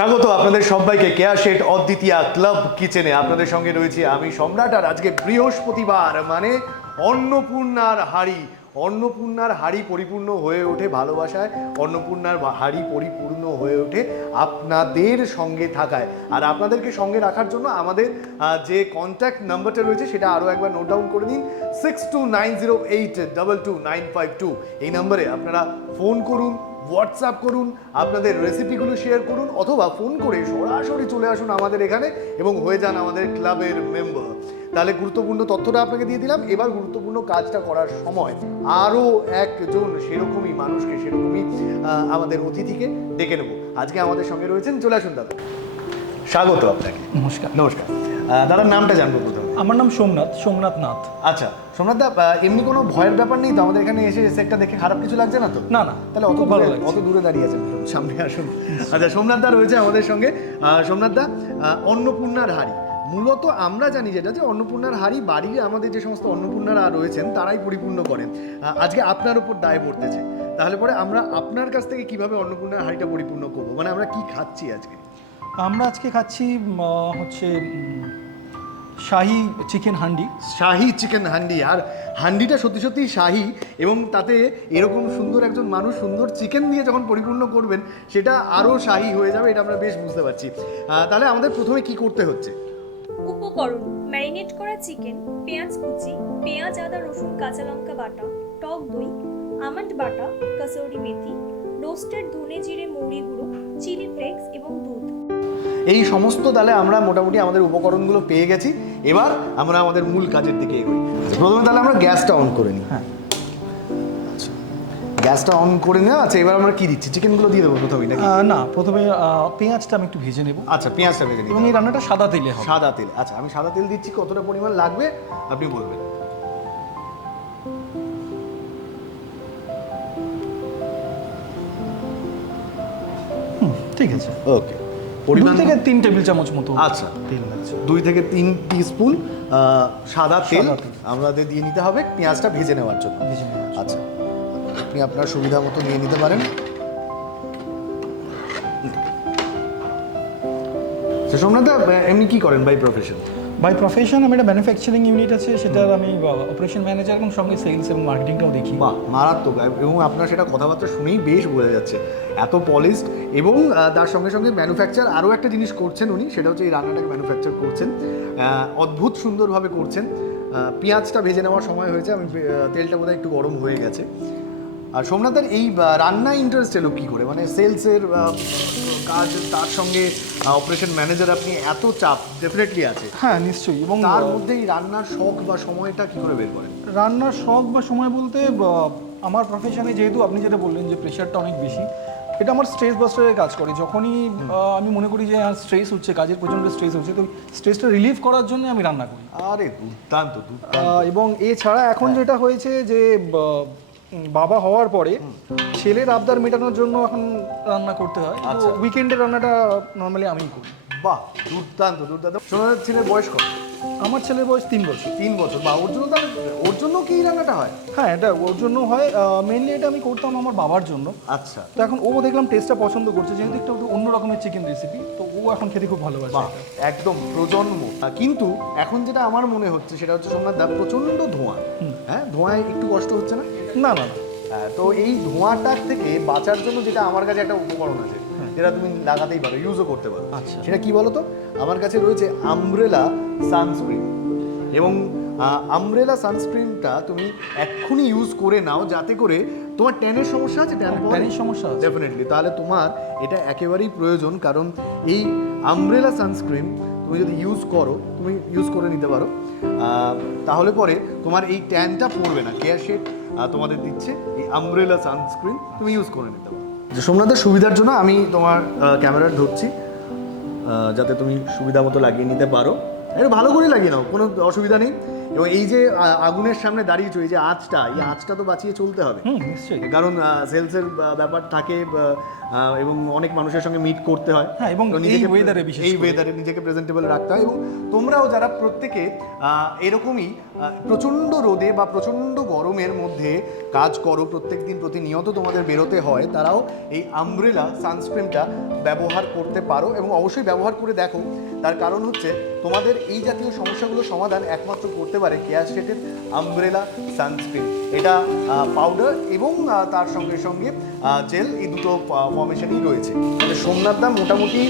স্বাগত আপনাদের সবাইকে কেয়া শেঠ অদ্বিতীয়া ক্লাব কিচেনে। আপনাদের সঙ্গে রয়েছি আমি সম্রাট। আর আজকে বৃহস্পতিবার মানে অন্নপূর্ণার হাড়ি। অন্নপূর্ণার হাড়ি পরিপূর্ণ হয়ে ওঠে ভালোবাসায়, অন্নপূর্ণার হাড়ি পরিপূর্ণ হয়ে ওঠে আপনাদের সঙ্গে থাকায়। আর আপনাদেরকে সঙ্গে রাখার জন্য আমাদের যে কন্ট্যাক্ট নাম্বারটা রয়েছে সেটা আরও একবার নোট ডাউন করে দিন, 6290822952। এই নাম্বারে আপনারা ফোন করুন, হোয়াটসঅ্যাপ করুন, আপনাদের রেসিপিগুলো শেয়ার করুন, অথবা ফোন করে সরাসরি চলে আসুন আমাদের এখানে এবং হয়ে যান আমাদের ক্লাবের মেম্বার। তাহলে গুরুত্বপূর্ণ তথ্যটা আপনাকে দিয়ে দিলাম। এবার গুরুত্বপূর্ণ কাজটা করার সময় আরও একজন সেরকমই মানুষকে, সেরকমই আমাদের অতিথিকে ডেকে নেব। আজকে আমাদের সঙ্গে রয়েছেন, চলে আসুন দাদা। স্বাগত আপনাকে। নমস্কার। নমস্কার দাদার নামটা জানবো প্রথমে। আমার নাম সোমনাথ, সোমনাথ নাথ। আচ্ছা সোমনাথ দা, এমনি কোনো ভয়ের ব্যাপার নেই তো? আমাদের এখানে এসে সেটটা দেখে খারাপ কিছু লাগছে না তো? না না, তাহলে অত দূরে দাঁড়িয়ে আছেন, সামনে আসুন। আচ্ছা সোমনাথ দা রয়েছে আমাদের সঙ্গে। সোমনাথ দা, অন্নপূর্ণার হাড়ি মূলত আমরা জানি যেটা, যে অন্নপূর্ণার হাড়ি বাড়ির আমাদের যে সমস্ত অন্নপূর্ণারা রয়েছেন তারাই পরিপূর্ণ করেন। আজকে আপনার উপর দায় পড়তেছে, তাহলে পরে আমরা আপনার কাছ থেকে কিভাবে অন্নপূর্ণার হাড়িটা পরিপূর্ণ করবো? মানে আমরা কি খাচ্ছি আজকে? আমরা আজকে খাচ্ছি হচ্ছে শাহি চিকেন হান্ডি। শাহি চিকেন হান্ডি। আর হান্ডিটা সত্যি সত্যি শাহি, এবং তাতে এরকম সুন্দর একজন মানুষ সুন্দর চিকেন দিয়ে যখন পরিপূর্ণ করবেন সেটা আরও শাহি হয়ে যাবে, এটা আমরা বেশ বুঝতে পারছি। তাহলে আমাদের প্রথমে কি করতে হচ্ছে? উপকরণ: ম্যারিনেট করা চিকেন, পেঁয়াজ কুচি, পেঁয়াজ আদা রসুন কাঁচা লঙ্কা বাটা, টক দই, আমন্ড বাটা, কাসুরি মেথি, রোস্টেড ধনে জিরে মৌরি গুঁড়ো, চিলি ফ্লেক্স এবং দুধ। এই সমস্ত তাহলে আমরা মোটামুটি আমাদের উপকরণগুলো পেয়ে গেছি। এবার আমরা আমাদের মূল কাজের দিকে এগোই। প্রথমে তাহলে আমরা গ্যাসটা অন করে নিই। হ্যাঁ, আচ্ছা গ্যাসটা অন করে নেওয়া। আচ্ছা এবার আমরা কি দিচ্ছি? চিকেনগুলো দিয়ে দেবো প্রথমেই নাকি? না, প্রথমে পেঁয়াজটা আমি একটু ভেজে নেব। আচ্ছা পেঁয়াজটা ভেজে নিই, এবং এই রান্নাটা সাদা তেলে হবে। সাদা তেল। আচ্ছা আমি সাদা তেল দিচ্ছি, কতটা পরিমাণ লাগবে আপনি বলবেন। ঠিক আছে, ওকে। 2 থেকে 3 টেবিল চামচ মতো আচ্ছা তেল লাগছে। 2 থেকে 3 টিস্পুন সাদা তেল সাদা তেল আমাদের দিয়ে নিতে হবে পেঁয়াজটা ভেজে নেওয়ার জন্য। আচ্ছা আপনি আপনার সুবিধা মতো নিয়ে নিতে পারেন। সোমনাথ দা, এমনি কি করেন বাই প্রফেশন? বাই প্রফেশন আমি একটা ম্যানুফ্যাকচারিং ইউনিট আছে, সেটার আমি অপারেশন ম্যানেজার এবং সঙ্গে সেলস এবং মার্কেটিংটাও দেখি। বাহ মারাত্মক। এবং আপনার সেটা কথাবার্তা শুনেই বেশ বোঝা যাচ্ছে এত পলিশড। এবং তার সঙ্গে সঙ্গে ম্যানুফ্যাকচার আরও একটা জিনিস করছেন উনি, সেটা হচ্ছে এই রান্নাটাকে ম্যানুফ্যাকচার করছেন, অদ্ভুত সুন্দরভাবে করছেন। পেঁয়াজটা ভেজে নেওয়ার সময় হয়েছে, আমি তেলটা বোধহয় একটু গরম হয়ে গেছে। আর সোমনাথের এই রান্না ইন্টারেস্ট এলো কী করে? মানে সেলসের কাজ, তার সঙ্গে অপারেশন ম্যানেজার, আপনি এত চাপ ডেফিনেটলি আছে। হ্যাঁ নিশ্চয়ই। এবং তার মধ্যে এই রান্নার শখ বা সময়টা কী করে বের করেন? রান্নার শখ বা সময় বলতে আমার প্রফেশনে যেহেতু আপনি যেটা বললেন যে প্রেশারটা অনেক বেশি, এটা আমার স্ট্রেস বাস্টারের কাজ করে। যখনই আমি মনে করি যে স্ট্রেস হচ্ছে, কাজের প্রচণ্ড স্ট্রেস হচ্ছে, তো স্ট্রেসটা রিলিভ করার জন্য আমি রান্না করি। আরে দুর্দান্ত দুর্দান্ত। এবং এছাড়া এখন যেটা হয়েছে যে বাবা হওয়ার পরে ছেলের আবদার মেটানোর জন্য এখন রান্না করতে হয়। আচ্ছা। উইকেন্ডের রান্নাটা নর্মালি আমিই করি। বাহ দুর্দান্ত দুর্দান্ত। সোমনাথের ছেলের বয়স কত? আমার ছেলের বয়স 3 বছর। 3 বছর। বা ওর জন্য তাহলে ওর জন্য কি এই রান্নাটা হয়? হ্যাঁ, এটা ওর জন্য হয়। মেনলি এটা আমি করতাম আমার বাবার জন্য। আচ্ছা। তো এখন ও দেখলাম টেস্টটা পছন্দ করছে, যেহেতু একটু অন্য রকমের চিকেন রেসিপি, তো ও এখন খেতে খুব ভালোবাসে। বাহ একদম প্রজন্ম। কিন্তু এখন যেটা আমার মনে হচ্ছে সেটা হচ্ছে সোমনাথ দা, প্রচণ্ড ধোঁয়া। হ্যাঁ, ধোঁয়ায় একটু কষ্ট হচ্ছে না? না না না। তো এই ধোঁয়াটার থেকে বাঁচার জন্য যেটা আমার কাছে একটা উপকরণ আছে, যেটা তুমি লাগাতেই পারো, ইউজও করতে পারো। আচ্ছা। সেটা কি বলো তো? আমার কাছে রয়েছে আমব্রেলা সানস্ক্রিন। এবং আমব্রেলা সানস্ক্রিনটা তুমি এক্ষুনি ইউজ করে নাও, যাতে করে তোমার ট্যানের সমস্যা আছে, ট্যানের সমস্যা আছে ডেফিনেটলি, তাহলে তোমার এটা একেবারেই প্রয়োজন। কারণ এই আমব্রেলা সানস্ক্রিন তুমি যদি ইউজ করো, তুমি ইউজ করে নিতে পারো, তাহলে পরে তোমার এই ট্যানটা পড়বে না। কেয়া শেঠ তোমাদের দিচ্ছে এই আমব্রেলা সানস্ক্রিন, তুমি ইউজ করে নিতে পারো। যে সোমনাথের সুবিধার জন্য আমি তোমার ক্যামেরা ধরছি, যাতে তুমি সুবিধা মতো লাগিয়ে নিতে পারো। একটু ভালো করে লাগিয়ে নাও, কোনো অসুবিধা নেই। এবং এই যে আগুনের সামনে দাঁড়িয়েছো, এই যে আঁচটা, এই আঁচটা তো বাঁচিয়ে চলতে হবে, নিশ্চয়ই। কারণ সেলসের ব্যাপার থাকে এবং অনেক মানুষের সঙ্গে মিট করতে হয়। হ্যাঁ, এবং তো এই ওয়েদারে বিশেষ এই করে। ওয়েদারে নিজেকে প্রেজেন্টেবল রাখতে হয়। এবং তোমরাও যারা প্রত্যেকে এরকমই প্রচণ্ড রোদে বা প্রচণ্ড গরমের মধ্যে কাজ করো, প্রত্যেক দিন প্রতিনিয়ত তোমাদের বেরোতে হয়, তারাও এই আমব্রেলা সানস্ক্রিনটা ব্যবহার করতে পারো এবং অবশ্যই ব্যবহার করে দেখো। তার কারণ হচ্ছে তোমাদের এই জাতীয় সমস্যাগুলো সমাধান একমাত্র করতে পারে কেয়া শেটের আমব্রেলা সানস্ক্রিন। এটা পাউডার এবং তার সঙ্গে সঙ্গে জেল, এই দুটো ফর্মেশনই রয়েছে। সোমনাথ দা মোটামুটি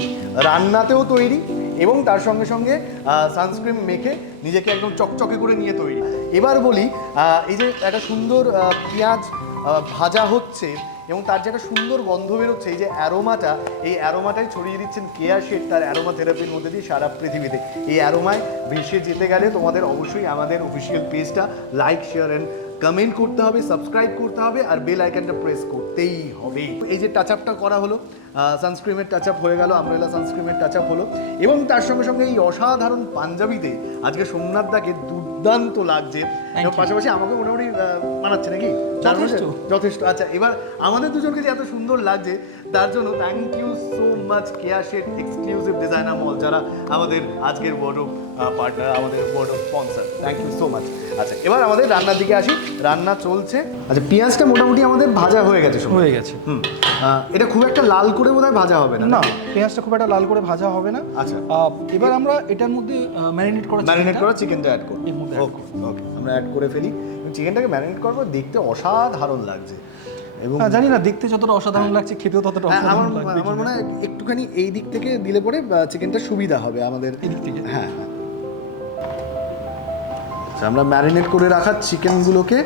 রান্নাতেও তৈরি এবং তার সঙ্গে সঙ্গে সানস্ক্রিন মেখে নিজেকে একদম চকচকে করে নিয়ে তৈরি। এবার বলি, এই যে একটা সুন্দর পেঁয়াজ ভাজা হচ্ছে এবং তার যে একটা সুন্দর গন্ধ বেরোচ্ছে, এই যে অ্যারোমাটা, এই অ্যারোমাটাই ছড়িয়ে দিচ্ছেন কেয়া শেট তার অ্যারোমা থেরাপির মধ্যে দিয়ে সারা পৃথিবীতে। এই অ্যারোমায় ভেসে যেতে গেলে তোমাদের অবশ্যই আমাদের অফিসিয়াল পেজটা লাইক, শেয়ার অ্যান্ড কমেন্ট করতে হবে, সাবস্ক্রাইব করতে হবে আর বেল আইকনটা প্রেস করতেই হবে। এই যে টাচ আপটা করা হলো, সানস্ক্রিমের টাচ আপ হয়ে গেল, আমব্রেলা সানস্ক্রিমের টাচ আপ হলো এবং তার সঙ্গে সঙ্গে এই অসাধারণ পাঞ্জাবিতে আজকে সোমনাথ দাকে দুর্দান্ত লাগছে এবং পাশাপাশি আমাকে মোটামুটি মানাচ্ছে নাকি? যথেষ্ট। আচ্ছা, এবার আমাদের দুজনকে যে এত সুন্দর লাগছে তার জন্য thank you so much Keya Sheth exclusive designer mall, যারা আমাদের আজকের বোর্ড অফ পার্টনার, আমাদের board of sponsor. Thank you so much. আচ্ছা, এবার আমাদের রান্নার দিকে আসি। রান্না চলছে। আচ্ছা, পেঁয়াজটা মোটামুটি আমাদের ভাজা হয়ে গেছে। হয়ে গেছে। এটা খুব একটা লাল করে বোধহয় ভাজা হবে না। না, পেঁয়াজটা খুব একটা লাল করে ভাজা হবে না। আচ্ছা, এবার আমরা এটার মধ্যে ম্যারিনেট করা চিকেনটা অ্যাড করব। এর মধ্যে ওকে, আমরা অ্যাড করে ফেলি। চিকেনটাকে ম্যারিনেট করবো, দেখতে অসাধারণ লাগছে এবং জানি না দেখতে যতটা অসাধারণ লাগছে খেতেও ততটা অসাধারণ লাগবে। আমার মনে হয় একটুখানি এই দিক থেকে দিলে পরে চিকেনটা সুবিধা হবে আমাদের এই দিক থেকে। হ্যাঁ, আমরা ম্যারিনেট করে রাখা চিকেনগুলোকে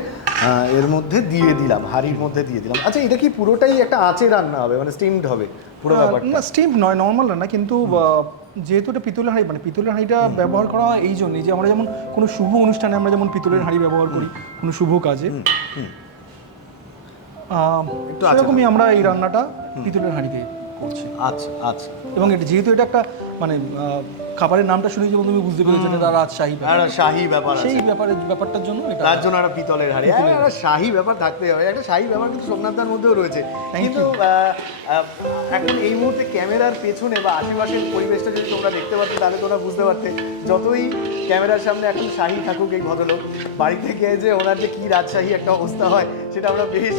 এর মধ্যে দিয়ে দিলাম, হাঁড়ির মধ্যে দিয়ে দিলাম। আচ্ছা, এটা কি পুরোটাই একটা আঁচে রান্না হবে, মানে স্টিমড হবে পুরো ব্যাপারটা? না, স্টিম নয়, নর্মাল রান্না। কিন্তু যেহেতু এটা পিতলের হাঁড়ি, মানে পিতলের হাঁড়িটা ব্যবহার করা হয় এই জন্যই যে আমরা যেমন কোনো শুভ অনুষ্ঠানে আমরা যেমন পিতলের হাঁড়ি ব্যবহার করি কোনো শুভ কাজে, সেরকমই আমরা এই রান্নাটা পিতলের হাঁড়িতে করছি। আচ্ছা আচ্ছা। এবং এটা যেহেতু এটা একটা মানে খাবারের নামটা শুনে যেমন তুমি বুঝতে পেরেছো এটা রাজশাহী ব্যাপার, একটা শাহী ব্যাপার, সেই ব্যাপারটার জন্য এটা, তার জন্য একটা পিতলের হাঁড়ি, একটা শাহী ব্যাপার থাকতে হবে। একটা শাহী ব্যাপার কিন্তু সোমনাথদার মধ্যেও রয়েছে। কিন্তু এখন এই মুহূর্তে ক্যামেরার পেছনে বা আশেপাশের পরিবেশটা যদি তোমরা দেখতে পারতে তাহলে তোমরা বুঝতে পারতে, যতই ক্যামেরার সামনে এখন শাহী থাকুক এই ভদ্রলোক, বাড়িতে গিয়ে যে ওনার যে কী রাজশাহী একটা অবস্থা হয় সেটা আমরা বেশ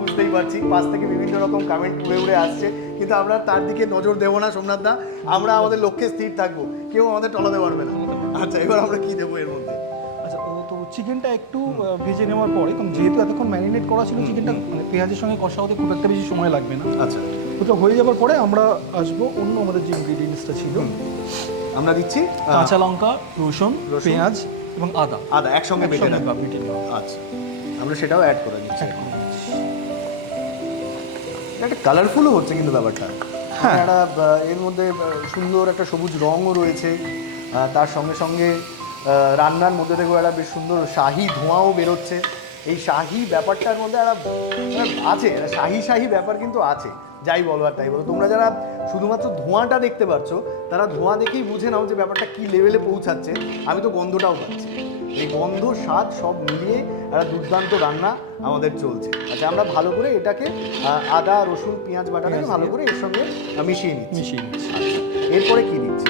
বুঝতেই পারছি। পাশ থেকে বিভিন্ন রকম কমেন্ট উড়ে উড়ে আসছে, কিন্তু আমরা তার দিকে নজর দেবো না সোমনাথদা। আমরা আমাদের লক্ষ্যে স্থির থাকবো, কেউ আমাদের টলাতে পারবে না। আচ্ছা, এবার আমরা কি দেবো এর মধ্যে? আচ্ছা, তো চিকেনটা একটু ভেজে নেওয়ার পরে, কারণ যেহেতু এতক্ষণ ম্যারিনেট করা ছিল চিকেনটা, মানে পেঁয়াজের সঙ্গে কষা হতে খুব একটা বেশি সময় লাগবে না। আচ্ছা, ওটা হয়ে যাওয়ার পরে আমরা আসবো অন্য আমাদের যে ইনগ্রিডিয়েন্টসটা ছিল। আমরা দিচ্ছি কাঁচা লঙ্কা, রসুন, পেঁয়াজ এবং আদা একসঙ্গে বেটে নেওয়া। আচ্ছা, আমরা সেটাও অ্যাড করে দিচ্ছি। একটা কালারফুলও হচ্ছে কিন্তু ব্যাপারটা। হ্যাঁ, একটা এর মধ্যে সুন্দর একটা সবুজ রঙও রয়েছে, তার সঙ্গে সঙ্গে রান্নার মধ্যে থেকেও একটা বেশ সুন্দর শাহি ধোঁয়াও বেরোচ্ছে। এই শাহি ব্যাপারটার মধ্যে একটা আছে, একটা শাহি ব্যাপার কিন্তু আছে। যাই বলো আর তাই বলো, তোমরা যারা শুধুমাত্র ধোঁয়াটা দেখতে পাচ্ছ তারা ধোঁয়া দেখেই বুঝে নাও যে ব্যাপারটা কী লেভেলে পৌঁছাচ্ছে। আমি তো গন্ধটাও পাচ্ছি, এই গন্ধ স্বাদ সব মিলিয়ে একটা দুর্দান্ত রান্না আমাদের চলছে। আচ্ছা, আমরা ভালো করে এটাকে আদা, রসুন, পেঁয়াজ বাটাটাকে ভালো করে এর সঙ্গে মিশিয়ে নিচ্ছি। আচ্ছা, এরপরে কি দিচ্ছি?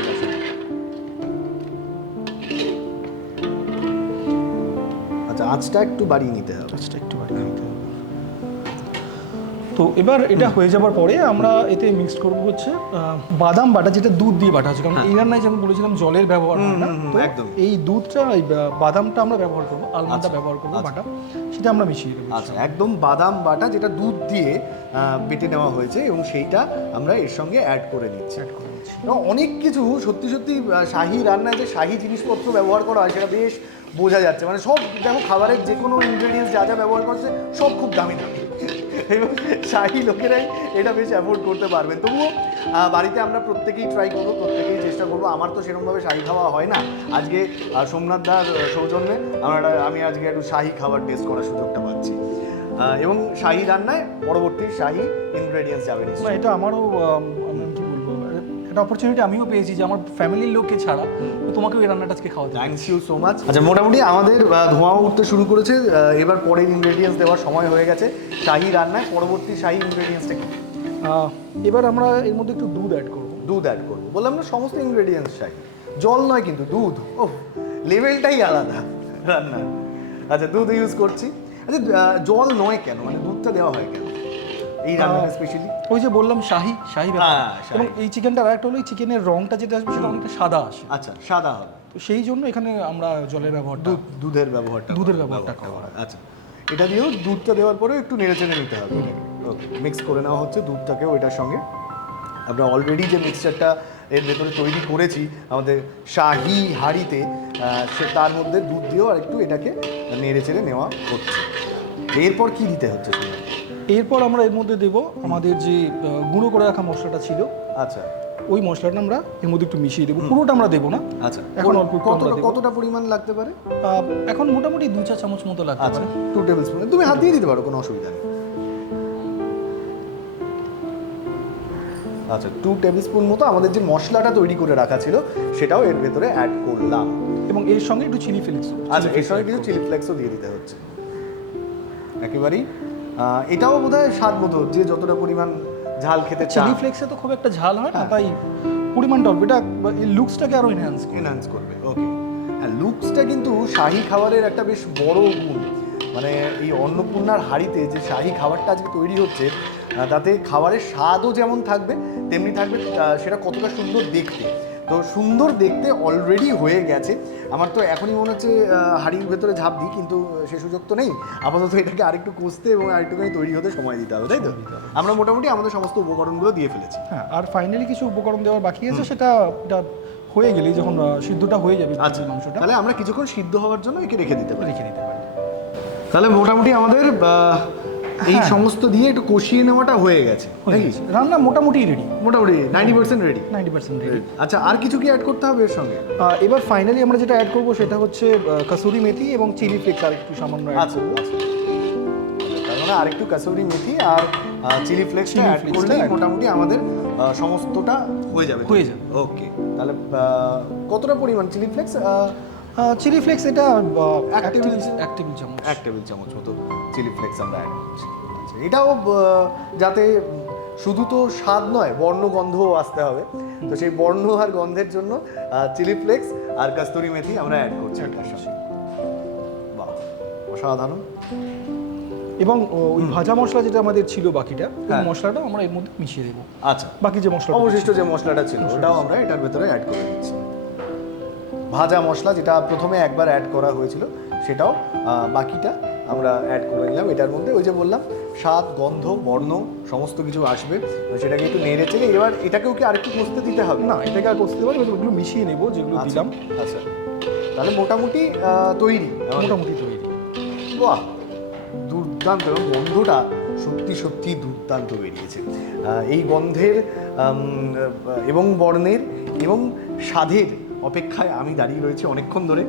আচ্ছা, আঁচটা একটু বাড়িয়ে নিতে হবে। তো এবার এটা হয়ে যাওয়ার পরে আমরা এতে মিক্সড করবো হচ্ছে বাদাম বাটা, যেটা দুধ দিয়ে বাটা হচ্ছে, কারণ এই রান্নায় যেমন বলেছিলাম জলের ব্যবহার হয় না, তো একদম এই দুধটা, এই বাদামটা আমরা ব্যবহার করবো, আলমন্ডটা ব্যবহার করবো বাটা, সেটা আমরা মিশিয়ে দেবো। আচ্ছা, একদম বাদাম বাটা যেটা দুধ দিয়ে বেটে নেওয়া হয়েছে এবং সেইটা আমরা এর সঙ্গে অ্যাড করে নিচ্ছি। অনেক কিছু সত্যি সত্যি শাহি রান্নায় যে শাহি জিনিসপত্র ব্যবহার করা হয় সেটা বেশ বোঝা যাচ্ছে। মানে সব দেখো, খাবারের যে কোনো ইনগ্রেডিয়েন্টস যা যা ব্যবহার করছে সব খুব দামি দামি এবং শাহি লোকেরাই এটা বেশ অ্যাফোর্ড করতে পারবেন। তবুও বাড়িতে আমরা প্রত্যেকেই ট্রাই করবো, প্রত্যেকেই চেষ্টা করবো। আমার তো সেরকমভাবে শাহি খাওয়া হয় না, আজকে সোমনাথদার সৌজন্যে আমি আজকে একটু শাহি খাবার টেস্ট করার সুযোগটা পাচ্ছি এবং শাহি রান্নায় পরবর্তী শাহি ইনগ্রেডিয়েন্টস যাবে। এটা আমারও কি বলবো, একটা অপরচুনিটি আমিও পেয়েছি যে আমার ফ্যামিলির লোককে ছাড়া তো তোমাকেও এই রান্নাটা আজকে খাওয়াতে থ্যাংক ইউ সো মাচ। আচ্ছা, মোটামুটি আমাদের ধোঁয়া উঠতে শুরু করেছে। এবার পরের ইনগ্রেডিয়েন্টস দেওয়ার সময় হয়ে গেছে শাহি রান্নায়। পরবর্তী শাহি ইনগ্রেডিয়েন্টসটা কি? এবার আমরা এর মধ্যে একটু দুধ অ্যাড করবো। দুধ অ্যাড করবো, বললাম না সমস্ত ইনগ্রেডিয়েন্টস শাহি, জল নয় কিন্তু দুধ। ও, লেভেলটাই আলাদা রান্নার। আচ্ছা, দুধ ইউজ করছি। আচ্ছা, জল নয় কেন, মানে দুধটা দেওয়া হয় কেন এই রান্নাটা স্পেশালি? ওই যে বললাম শাহি ব্যাপার। হ্যাঁ, শাহি। এবং এই চিকেনটার আরেকটা হলো এই চিকেনের রংটা যেটা আসবে সেটা অনেকটা সাদা আসে। আচ্ছা, সাদা হবে, তো সেই জন্য এখানে আমরা জলের ব্যবহারটা দুধের ব্যবহারটা করা হয়। আচ্ছা, এটা দিয়েও দুধটা দেওয়ার পরে একটু নেড়ে চেড়ে নিতে হবে। ওকে, মিক্স করে নেওয়া হচ্ছে দুধটাকেও এটার সঙ্গে। আমরা অলরেডি যে মিক্সচারটা এর ভেতরে তৈরি করেছি আমাদের শাহি হাঁড়িতে, সে তার মধ্যে দুধ দিয়েও আর একটু এটাকে নেড়ে চেড়ে নেওয়া হচ্ছে। এরপর কি দিতে হচ্ছে? এরপর আমরা এর মধ্যে দেব আমাদের যে গুঁড়ো করে রাখা মশলাটা ছিল। আচ্ছা, ওই মশলাটা আমরা এর মধ্যে একটু মিশিয়ে দেবো, পুরোটা আমরা দেবো না। আচ্ছা, এখন অল্প একটু আমরা দেবো। কতটা পরিমাণ লাগতে পারে? এখন মোটামুটি 2 চা চামচ মতো লাগতে আচ্ছা, পারে। 2 টেবিল স্পুন। তুমি হাত দিয়ে দিতে পারো, কোনো অসুবিধা নেই। আচ্ছা, 2 টেবিল স্পুন মতো আমাদের যে মশলাটা তৈরি করে রাখা ছিল সেটাও এর ভেতরে অ্যাড করলাম। এবং এর সঙ্গে একটু চিলি ফ্লেক্স। আচ্ছা, এর সঙ্গে কিছু চিলি ফ্লেক্সও দিয়ে দিতে হচ্ছে একেবারেই। এটাও বোধহয় স্বাদ মতো, যে যতটা পরিমাণ ঝাল খেতে চান। চিলি ফ্লেক্সে তো খুব একটা ঝাল হয় না, তাই পরিমাণটা অল্প। এটা লুকসটাকে আরো এনহ্যান্স করবে। ওকে, হ্যাঁ, লুকসটা কিন্তু শাহি খাবারের একটা বেশ বড় গুণ। মানে এই অন্নপূর্ণার হাঁড়িতে যে শাহি খাবারটা আজকে তৈরি হচ্ছে, তাতে খাবারের স্বাদও যেমন থাকবে তেমনি থাকবে সেটা কতটা সুন্দর দেখতে। তো সুন্দর দেখতে অলরেডি হয়ে গেছে। আমার তো এখনই মনে হচ্ছে হাঁড়ির ভেতরে ঝাঁপ দিই, কিন্তু সে সুযোগ তো নেই। আপাতত এটাকে আরেকটু কষতে এবং আরেকটুখানি তৈরি হতে সময় দিতে হবে, তাই তো? আমরা মোটামুটি আমাদের সমস্ত উপকরণগুলো দিয়ে ফেলেছি। হ্যাঁ, আর ফাইনালি কিছু উপকরণ দেওয়ার বাকি আছে, সেটা হয়ে গেলেই যখন সিদ্ধটা হয়ে যাবে আচ্ছা, মাংসটা, তাহলে আমরা কিছুক্ষণ সিদ্ধ হওয়ার জন্য একে রেখে দিতে পারি। তাহলে মোটামুটি আমাদের এই সমস্ত দিয়ে একটু কষিয়ে নেওয়াটা হয়ে গেছে। রান্না মোটামুটি রেডি, মোটামুটি 90% রেডি। 90% রেডি। আচ্ছা, আর কিছু কি অ্যাড করতে হবে এর সঙ্গে? এবার ফাইনালি আমরা যেটা অ্যাড করবো সেটা হচ্ছে কাসুরি মেথি এবং চিলি ফ্লেক্স আর একটু সামান্য অ্যাড আচ্ছা, করবো। তার মানে আরেকটু কাসুরি মেথি আর চিলি ফ্লেক্সটা অ্যাড করলে মোটামুটি আমাদের সমস্তটা হয়ে যাবে। ওকে, তাহলে কতটা পরিমাণ চিলি ফ্লেক্স? চিলি ফ্লেক্স এটা 1 টেবিল চামচ। 1 টেবিল চামচ মতো চিলি ফ্লেক্স আমরা অ্যাড করছি। এটাও যাতে শুধু তো স্বাদ নয়, বর্ণ গন্ধও আসতে হবে। তো সেই বর্ণ আর গন্ধের জন্য চিলি ফ্লেক্স আর কস্তুরি মেথি আমরা অ্যাড করছি। বাহ, অসাধারণ। এবং ওই ভাজা মশলা যেটা আমাদের ছিল বাকিটা, ওই মশলাটা আমরা এর মধ্যে মিশিয়ে দেবো। আচ্ছা, বাকি যে মশলা অবশিষ্ট যে মশলাটা ছিল ওটাও আমরা এটার ভেতরে অ্যাড করে দিচ্ছি। ভাজা মশলা যেটা প্রথমে একবার অ্যাড করা হয়েছিল সেটাও বাকিটা আমরা অ্যাড করে নিলাম এটার মধ্যে। ওই যে বললাম, স্বাদ, গন্ধ, বর্ণ সমস্ত কিছু আসবে, সেটাকে একটু নেড়ে চেড়ে এবার এটাকেও কি আরেকটু কষতে দিতে হবে? না, এটাকে আর কষতে পারি, ওগুলো মিশিয়ে নেবো যেগুলো দিলাম। আচ্ছা, তাহলে মোটামুটি তৈরি। বাহ, দুর্দান্ত। এবং গন্ধটা সত্যি দুর্দান্ত বেরিয়েছে। এই গন্ধের এবং বর্ণের এবং স্বাদের অপেক্ষায় আমি দাঁড়িয়ে রয়েছি অনেকক্ষণ ধরে,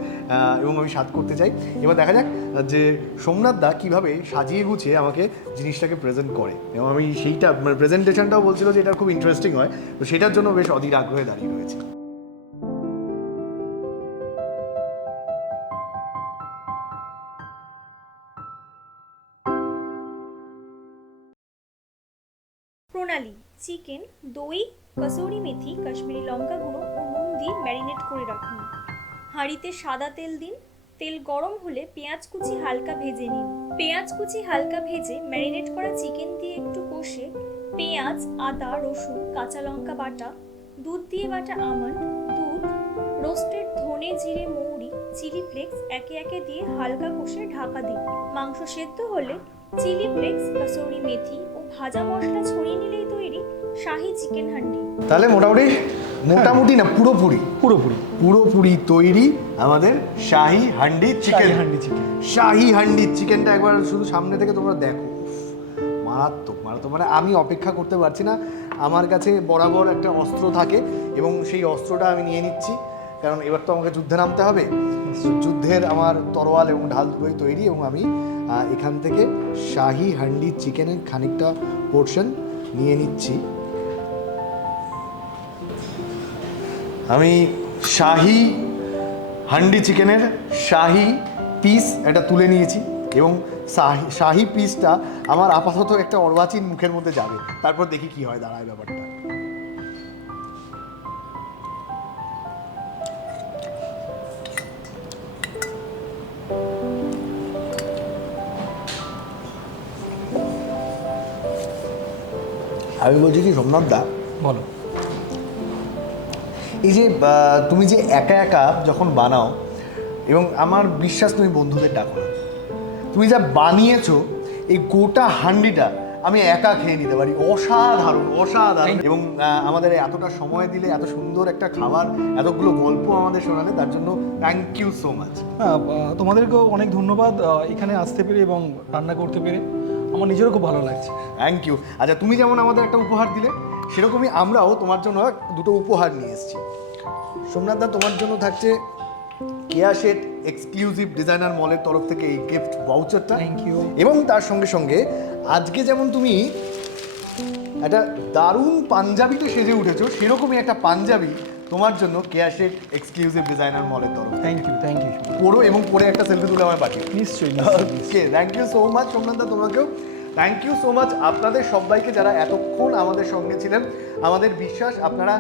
এবং আমি স্বাদ করতে চাই। এবার দেখা যাক যে সোমনাথ দা কীভাবে সাজিয়ে গুছিয়ে আমাকে জিনিসটাকে প্রেজেন্ট করে, এবং আমি সেইটা মানে প্রেজেন্টেশনটাও বলছিল যে এটা খুব ইন্টারেস্টিং হয়, তো সেটার জন্য বেশ অধীর আগ্রহে দাঁড়িয়ে রয়েছে। প্রণালী: চিকেন, দই, কসুরি মেথি, কাশ্মীরি লঙ্কা গুঁড়ো ও নুন দিয়ে ম্যারিনেট করে রাখুন। হাঁড়িতে সাদা তেল দিন। তেল গরম হলে পেঁয়াজ কুচি হালকা ভেজে নিন। পেঁয়াজ কুচি হালকা ভেজে ম্যারিনেট করা চিকেন দিয়ে একটু কষে পেঁয়াজ, আদা, রসুন, কাঁচা লঙ্কা বাটা, দুধ দিয়ে বাটা আমন্ড, দুধ, রোস্টেড ধনে, জিরে, মৌরি, চিলি ফ্লেক্স একে একে দিয়ে হালকা কষে ঢাকা দিন। মাংস সেদ্ধ হলে চিলি ফ্লেক্স, কসুরি মেথি ও ভাজা মশলা ছড়িয়ে নিলেই তৈরি শাহি চিকেন হান্ডি। তাহলে মোটামুটি না, পুরোপুরি তৈরি আমাদের শাহি হান্ডি চিকেন। শাহি হান্ডি চিকেনটা একবার শুধু সামনে থেকে তোমরা দেখো, মারাত্মক। মানে আমি অপেক্ষা করতে পারছি না। আমার কাছে বরাবর একটা অস্ত্র থাকে এবং সেই অস্ত্রটা আমি নিয়ে নিচ্ছি, কারণ এবার তো আমাকে যুদ্ধে নামতে হবে। যুদ্ধের আমার তরোয়াল এবং ঢাল দুটোই তৈরি, এবং আমি এখান থেকে শাহি হান্ডি চিকেনের খানিকটা পোর্শন নিয়ে নিচ্ছি। আমি শাহি হান্ডি চিকেনের শাহি পিস এটা তুলে নিয়েছি এবং শাহি পিসটা আমার আপাতত একটা অর্বাচীন মুখের মধ্যে যাবে, তারপর দেখি কি হয় দাঁড়ায় ব্যাপারটা। আমি বলছি কি সোমনাথ দা, বলো। এই যে তুমি যে একা একা যখন বানাও, এবং আমার বিশ্বাস তুমি বন্ধুদের ডাকো না, তুমি যা বানিয়েছো এই গোটা হান্ডিটা আমি একা খেয়ে নিতে পারি। অসাধারণ অসাধারণ। এবং আমাদের এতটা সময় দিলে, এত সুন্দর একটা খাবার, এতগুলো গল্প আমাদের শোনালে, তার জন্য থ্যাংক ইউ সো মাচ। হ্যাঁ, তোমাদেরকেও অনেক ধন্যবাদ এখানে আসতে পেরে এবং রান্না করতে পেরে আমার নিজেরও খুব ভালো লাগছে। Thank you. আচ্ছা, তুমি যেমন আমাদের একটা উপহার দিলে, সেরকমই আমরাও তোমার জন্য দুটো উপহার নিয়ে এসেছি। সোমনাথ দা, তোমার জন্য থাকছে কেয়া শেট এক্সক্লুসিভ ডিজাইনার মলের তরফ থেকে এই গিফট ভাউচারটা। Thank you. এবং তার সঙ্গে সঙ্গে আজকে যেমন তুমি একটা দারুণ পাঞ্জাবিতে সেজে উঠেছো, সেরকমই একটা পাঞ্জাবি তোমার জন্য কেয়া শেট এক্সক্লুসিভ ডিজাইনার মলের তরফ। Thank you, thank you. পরো এবং পরে একটা সেলফি তুলে আমার পাঠিও। নিশ্চয়ই। Okay, thank you so much Somnath দা, তোমাকেও থ্যাংক ইউ সো মাচ। আপনাদের সবাইকে যারা এতক্ষণ আমাদের সঙ্গে ছিলেন, আমাদের বিশ্বাস আপনারা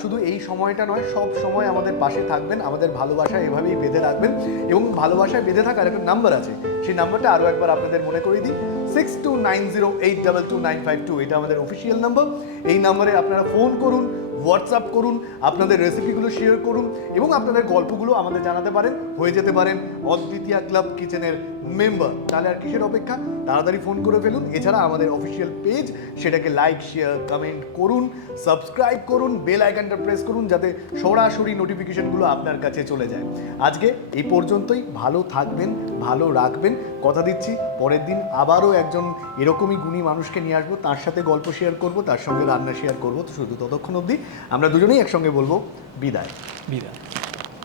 শুধু এই সময়টা নয়, সব সময় আমাদের পাশে থাকবেন, আমাদের ভালোবাসা এভাবেই বেঁধে রাখবেন। এবং ভালোবাসায় বেঁধে থাকার একটা নাম্বার আছে, সেই নাম্বারটা আরও একবার আপনাদের মনে করিয়ে দিই, 6290822952। এটা আমাদের অফিসিয়াল নাম্বার। এই নাম্বারে আপনারা ফোন করুন, হোয়াটসঅ্যাপ করুন, আপনাদের রেসিপিগুলো শেয়ার করুন এবং আপনাদের গল্পগুলো আমাদের জানাতে পারেন, হয়ে যেতে পারেন অদ্বিতীয়া ক্লাব কিচেনের মেম্বার। তাহলে আর কিসের অপেক্ষা, তাড়াতাড়ি ফোন করে ফেলুন। এছাড়া আমাদের অফিসিয়াল পেজ, সেটাকে লাইক শেয়ার কমেন্ট করুন, সাবস্ক্রাইব করুন, বেল আইকনটা প্রেস করুন, যাতে সরাসরি নোটিফিকেশনগুলো আপনার কাছে চলে যায়। আজকে এই পর্যন্তই। ভালো থাকবেন, ভালো রাখবেন, কথা দিচ্ছি পরের দিন আবারও একজন এরকমই গুণী মানুষকে নিয়ে আসবো, তার সাথে গল্প শেয়ার করব, তার সঙ্গে রান্না শেয়ার করবো। তো শুধু ততক্ষণ অবধি আমরা দুজনেই একসঙ্গে বলবো বিদায়। বিদায়।